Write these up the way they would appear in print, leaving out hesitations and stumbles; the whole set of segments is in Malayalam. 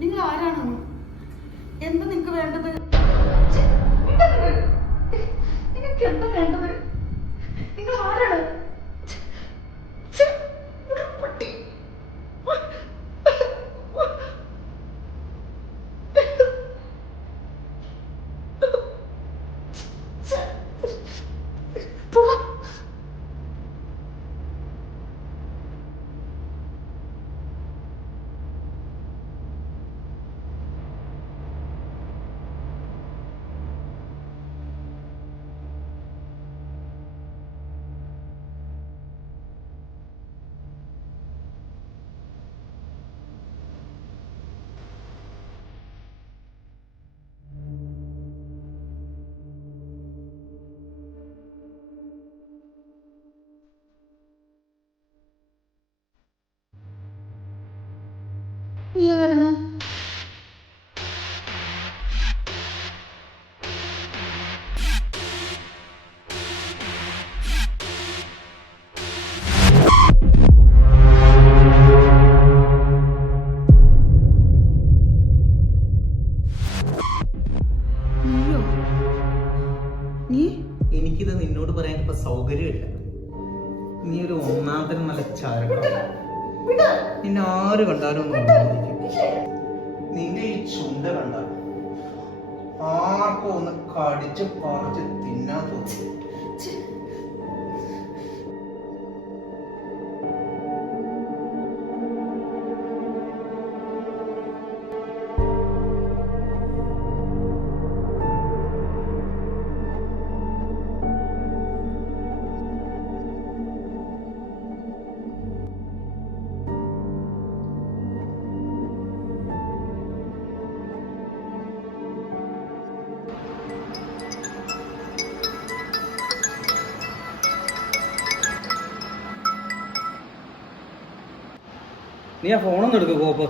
നിങ്ങൾ ആരാണെന്ന്? എന്താ നിങ്ങൾക്ക് വേണ്ടത്? നിങ്ങൾക്ക് എന്താ വേണ്ടത്? നിങ്ങൾ ആരാണ്? പട്ടി. എനിക്കിത് നിന്നോട് പറയാൻ ഇപ്പൊ സൗകര്യമില്ല. നീ ഒരു ഒന്നാം തരം നല്ല ചാരക്കാണ്. നിന്നെ ആര് കണ്ടാലും നിന്റെ ഈ ചുണ്ട കണ്ട ആർക്കും ഒന്ന് കടിച്ച് പറിച്ച് തിന്നാൻ തോന്നും. നീ ആ ഫോണൊന്നും എടുക്കുക കോപ്പ്.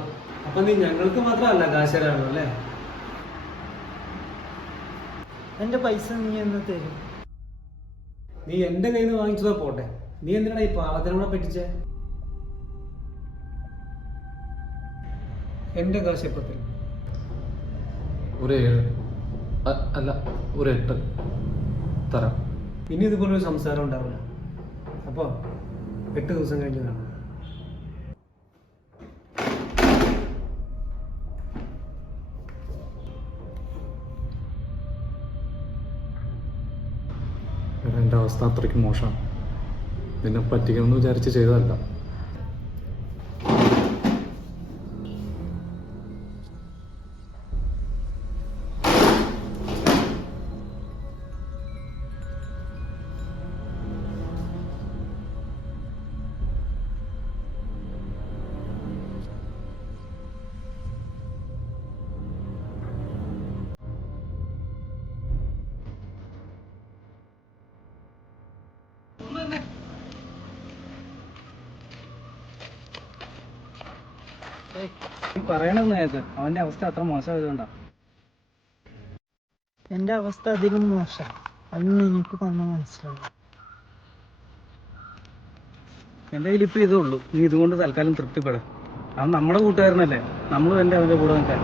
അപ്പൊ നീ ഞങ്ങൾക്ക് മാത്രമല്ല കാശരാണോ അല്ലേ? എന്റെ പൈസ നീ എന്ന് തരും? നീ എന്റെ കയ്യിൽ നിന്ന് വാങ്ങിച്ചതോ പോട്ടെ, നീ എന്തിനാണ് ഈ പാവത്തിനൂടെ പറ്റിച്ചേ? എന്റെ കാശ് എപ്പത്തിൽ? ഒരു 7 അല്ല ഒരു 8 തരാം. ഇനി ഇതുപോലൊരു സംസാരം ഉണ്ടാവില്ല. അപ്പൊ 8 ദിവസം കഴിഞ്ഞ് കാണാം. എൻ്റെ അവസ്ഥ അത്രയ്ക്ക് മോശമാണ്. നിന്നെ പറ്റിക്കണമെന്ന് വിചാരിച്ച് ചെയ്തതല്ല. പറയണത് നേരത്തെ അവന്റെ അവസ്ഥ അത്ര മോശമായതുകൊണ്ടാ. എന്റെ അവസ്ഥ അധികം മോശം, അതൊന്നും എനിക്ക് പറഞ്ഞാൽ മനസ്സിലാവും. എന്റെ കയ്യിൽ ഇപ്പൊ ഇതേ ഉള്ളൂ. നീ ഇതുകൊണ്ട് തൽക്കാലം തൃപ്തിപ്പെടും. അവൻ നമ്മുടെ കൂട്ടുകാരനല്ലേ, നമ്മളും എന്റെ അവന്റെ കൂടെ നിൽക്കാൻ.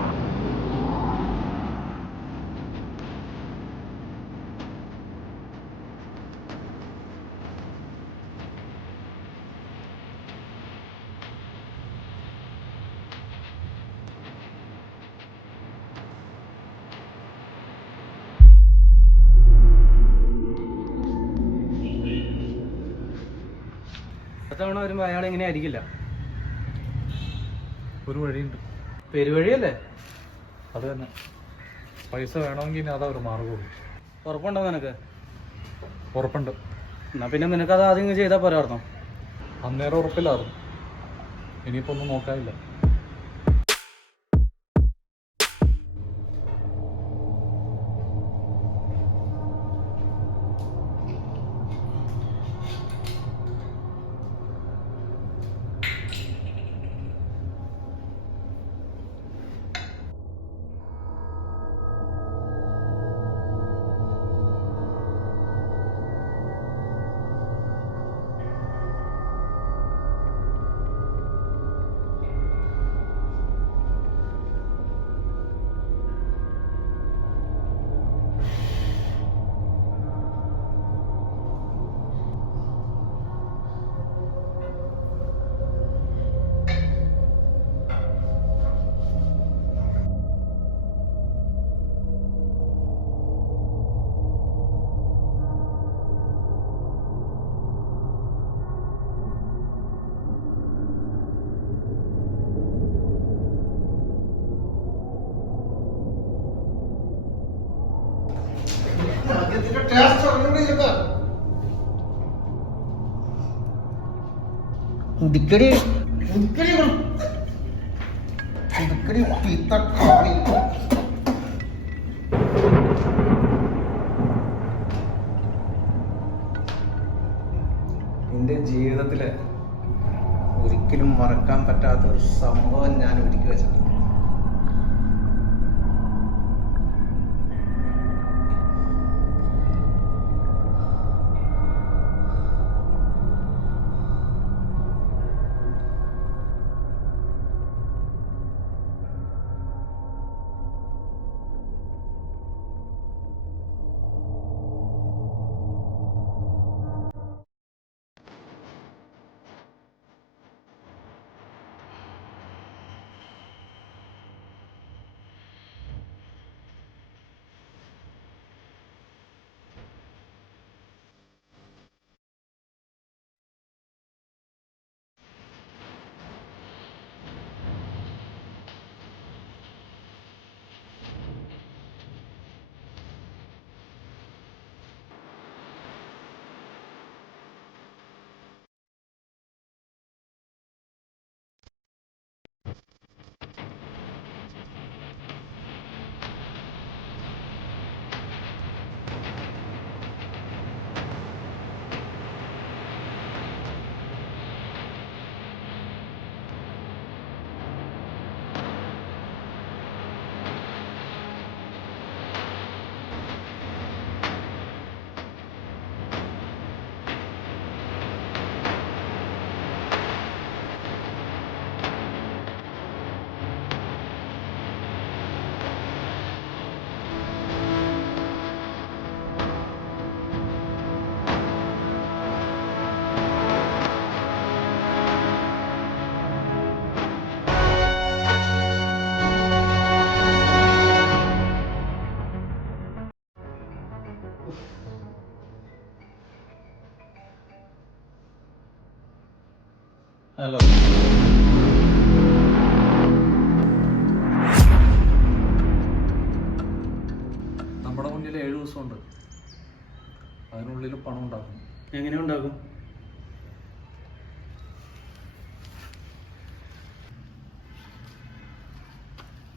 തവണ വരുമ്പോ അയാൾ ഇങ്ങനെ ആയിരിക്കില്ല. ഒരു വഴിയുണ്ട്. പെരുവഴിയല്ലേ? അത് തന്നെ. പൈസ വേണമെങ്കിൽ അതാ ഒരു മാർഗമുള്ളൂ. ഉറപ്പുണ്ടോ നിനക്ക്? ഉറപ്പുണ്ട്. എന്നാ പിന്നെ നിനക്കത് ആദ്യം ചെയ്താൽ പോരായിരുന്നോ? അന്നേരം ഉറപ്പില്ലായിരുന്നു. ഇനിയിപ്പോ ഒന്നും നോക്കാനില്ല. കുടിക്കടി കുടിക്കടി കുടിക്കടി പിത്തക്കാളി. എൻ്റെ ജീവിതത്തിൽ ഒരിക്കലും മറക്കാൻ പറ്റാത്ത ഒരു സംഭവം ഞാൻ ഒരുക്കി വെച്ചിട്ടുണ്ട്. ഹലോ. നമ്മുടെ മുന്നിൽ 7 ദിവസമുണ്ട്. അതിനുള്ളിൽ പണം ഉണ്ടാക്കും. എങ്ങനെ ഉണ്ടാക്കും?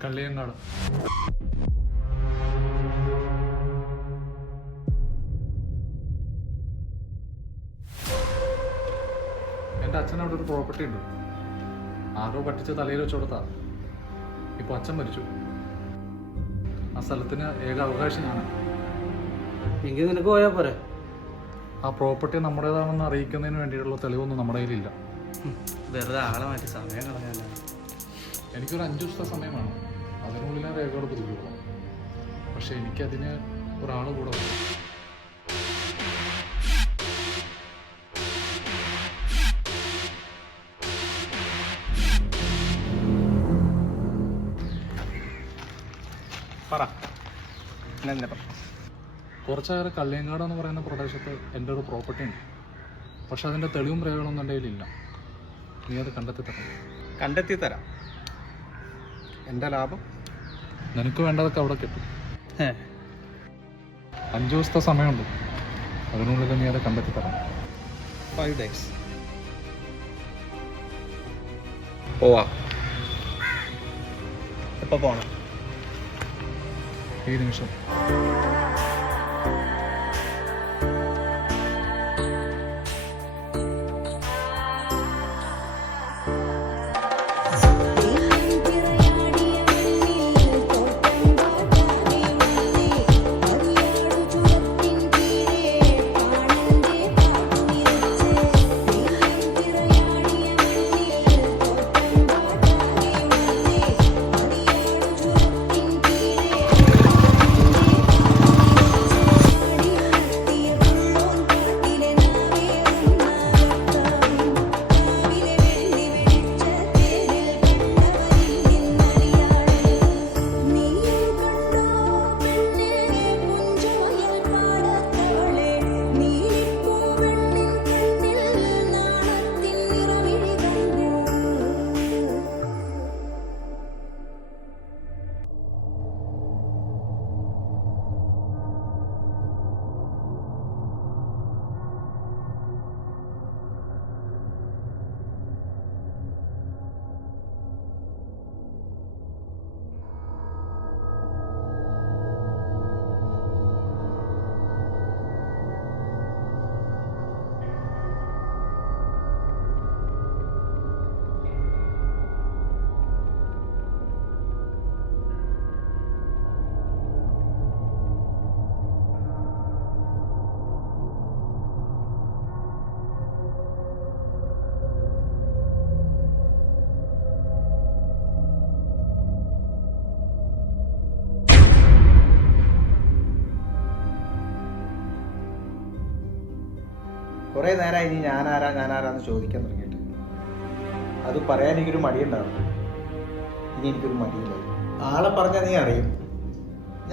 കള്ളിയങ്ങാട്. എൻ്റെ അച്ഛൻ അവിടെ ഒരു പ്രോപ്പർട്ടി ഉണ്ട്. ആരോ പറ്റിച്ച് തലയിൽ വെച്ച് കൊടുത്താ. ഇപ്പൊ അച്ഛൻ മരിച്ചു. ആ സ്ഥലത്തിന് ഏക അവകാശം ഞാനാണ്. എങ്കിൽ നിനക്ക് പോയാൽ പോരെ? ആ പ്രോപ്പർട്ടി നമ്മുടേതാണെന്ന് അറിയിക്കുന്നതിന് വേണ്ടിയിട്ടുള്ള തെളിവൊന്നും നമ്മുടെ കയ്യിലില്ല. വെറുതെ ആളെ മാറ്റി സമയം കളഞ്ഞല്ല. എനിക്കൊരു 5 ദിവസത്തെ സമയമാണ്. അതിനുള്ളിൽ ഞാൻ രേഖകൾ പുതുക്കിയുള്ളൂ. പക്ഷെ എനിക്കതിന് ഒരാൾ കൂടെ വേണം. കുറച്ചേറെ കള്ളിയങ്ങാട് എന്ന് പറയുന്ന പ്രദേശത്ത് എൻ്റെ ഒരു പ്രോപ്പർട്ടി ഉണ്ട്. പക്ഷെ അതിൻ്റെ തെളിവും രേഖകളൊന്നും എൻ്റെ കയ്യിലില്ല. നീ അത് കണ്ടെത്തി തരാം. എൻ്റെ ലാഭം നിനക്ക് വേണ്ടതൊക്കെ അവിടെ കിട്ടും. 5 ദിവസത്തെ സമയമുണ്ട്. അതിനുള്ളിൽ നീ അത് കണ്ടെത്തി തരാം. 5 days. പോവാ. എപ്പോൾ പോകണം? ഈ നിമിഷം. കുറെ നേരമായി നീ ഞാനാരാന്ന് ചോദിക്കാൻ തുടങ്ങിയിട്ട്. അത് പറയാൻ എനിക്കൊരു മടിയുണ്ടാവും. ഇനി എനിക്കൊരു മടിയില്ല. ആളെ പറഞ്ഞാൽ നീ അറിയും.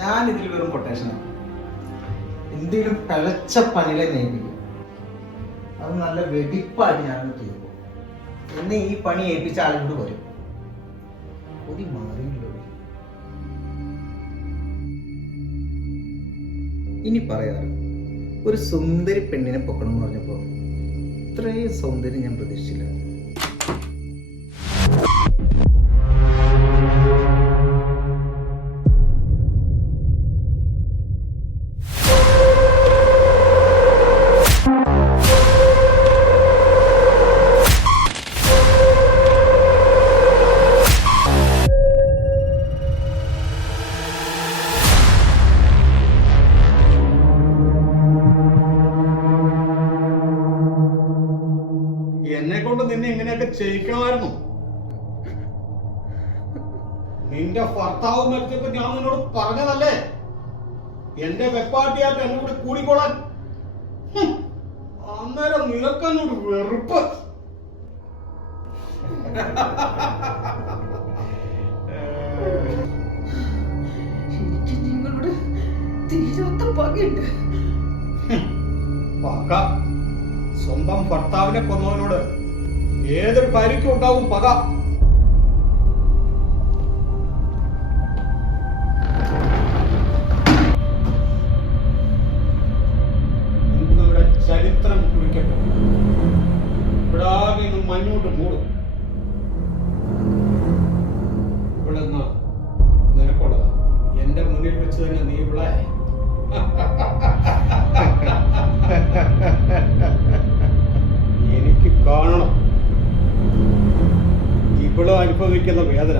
ഞാൻ ഇതിൽ വെറും കൊട്ടേഷനാണ്. എന്തെങ്കിലും പിഴച്ച പണികളെ നിയമിക്കും. അത് നല്ല വെടിപ്പായിട്ട് ഞാനൊന്ന് ചെയ്യും. എന്നെ ഈ പണി ഏൽപ്പിച്ച ആളുകൊണ്ട് വരും. ഒരു മാറിയില്ലോ. ഇനി പറയാറ്, ഒരു സുന്ദരി പെണ്ണിനെ പൊക്കണം എന്ന് പറഞ്ഞപ്പോ ഇത്രയും സൗന്ദര്യം ഞാൻ പ്രതീക്ഷിച്ചില്ല. എന്നെ കൊണ്ട് നിന്നെ ഇങ്ങനെയൊക്കെ ചെയ്യിക്കണമായിരുന്നു. നിന്റെ ഭർത്താവ് മരിച്ചപ്പോ ഞാൻ നിന്നോട് പറഞ്ഞതല്ലേ എന്റെ വെപ്പാട്ടിയായിട്ട് എന്നെ കൂടെ കൂടിക്കോളാൻ. അന്നേരം നിനക്കെന്നോട് വെറുപ്പ്. എനിക്ക് നിങ്ങളോട് തീരാത്ത പകയുണ്ട്. പക സ്വന്തം ഭർത്താവിനെ കൊന്നവനോട് ഏതൊരു ഭാര്യയ്ക്കും ഉണ്ടാവും പക. ഇന്നിവിടെ ചരിത്രം കുറിക്കപ്പെടും. ഇവിടെ ആകെ ഇന്ന് മഞ്ഞോട്ട് മൂടും. ഇവിടെ നിന്ന് നിനക്കുള്ളതാ. എന്റെ മുന്നിൽ വെച്ച് തന്നെ നീ ഇവിടെ എനിക്ക് കാണണം ഇവിടെ അനുഭവിക്കുന്ന വേദന.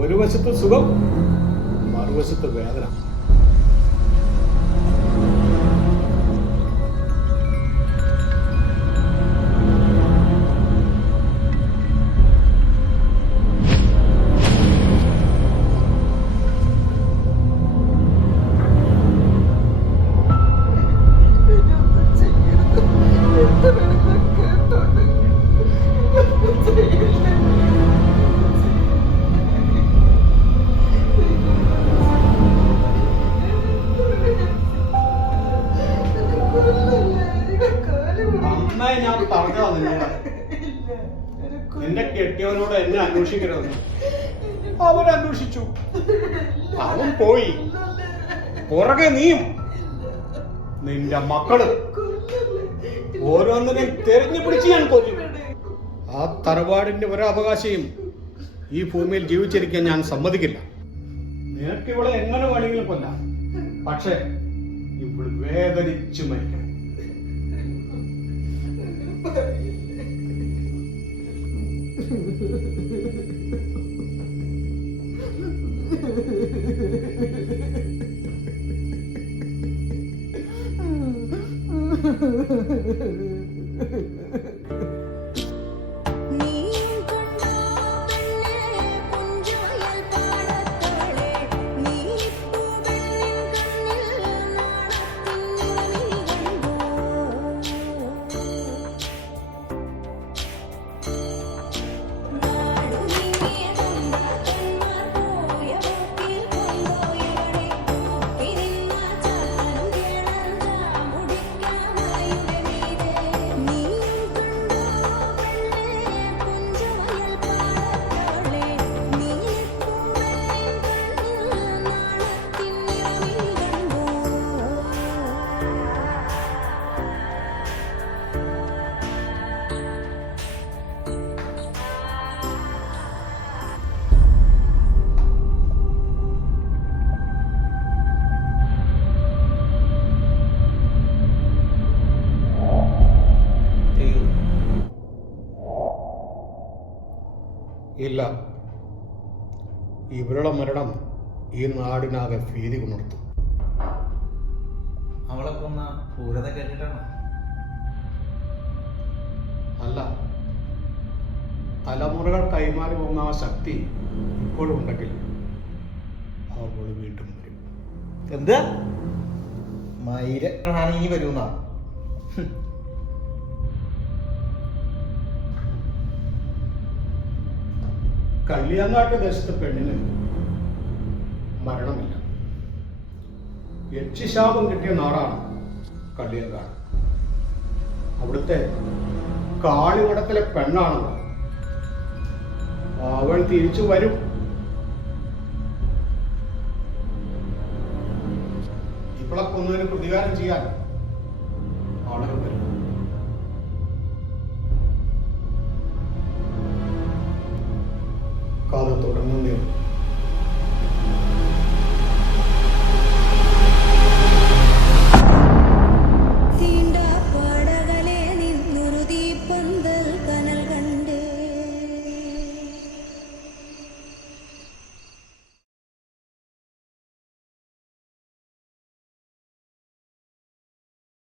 ഒരു വശത്ത് സുഖം, മറുവശത്ത് വേദന. നന്നായി ഞാൻ പറഞ്ഞതാ നിന്നോട്, നിന്റെ കെട്ടിയവനോട് എന്നെ അന്വേഷിക്കരുതെന്ന്. അവരന്വേഷിച്ചു, അവൻ പോയി. പുറകെ നീയും നിന്റെ മക്കള് ഓരോന്നിനെയും തെരഞ്ഞു പിടിച്ച് ഞാൻ കൊല്ലും. ആ തറവാടിന്റെ ഒരവകാശിയും ഈ ഭൂമിയിൽ ജീവിച്ചിരിക്കാൻ ഞാൻ സമ്മതിക്കില്ല. നിനക്ക് ഇവളെ എങ്ങനെ വേണമെങ്കിലും കൊല്ലാം, പക്ഷേ ഇവള് വേദനിച്ചു മരിക്കണം. ഇല്ല, ഇവരുടെ മരണം ഈ നാടിനാകെ ഭീതി ഉണർത്തും. അവളെ കൊന്ന ക്രൂരത കേട്ടിട്ടാണോ? അല്ല, തലമുറകൾ കൈമാറി പോകുന്ന ആ ശക്തി ഇപ്പോഴും ഉണ്ടെങ്കിൽ അവൾ വീണ്ടും വരും. എന്താ മയിര ഇനി വരുന്ന കള്ളിയങ്ങാട്ട് ദേശത്തെ പെണ്ണിന് മരണമില്ല. യക്ഷിശാപം കിട്ടിയ നാടാണ് കള്ളിയങ്കാട്. അവിടുത്തെ കാളിമഠത്തിലെ പെണ്ണാണ് അവൾ തിരിച്ചു വരും. ഇവളെ കൊന്നതിന് പ്രതികാരം ചെയ്യാൻ